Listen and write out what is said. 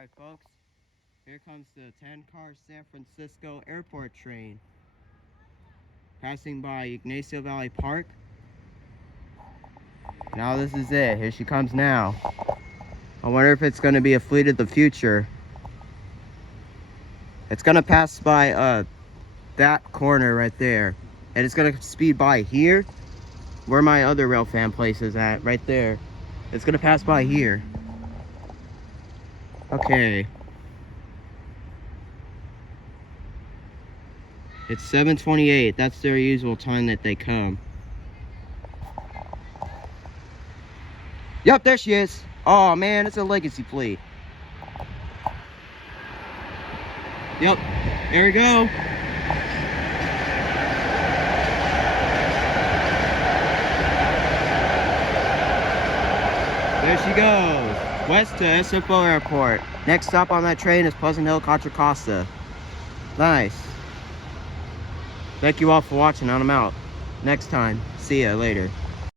Alright folks, here comes the 10-car San Francisco airport train. Passing by Ignacio Valley Park. Now this is it, here she comes now. I wonder if it's going to be a fleet of the future. It's going to pass by that corner right there. And it's going to speed by here, where my other railfan place is at, right there. It's going to pass by here. Okay. It's 7:28. That's their usual time that they come. Yep, there she is. Oh man, it's a legacy fleet. Yep, there we go. There she goes. West to SFO Airport. Next stop on that train is Pleasant Hill, Contra Costa. Nice. Thank you all for watching. I'm out. Next time. See ya later.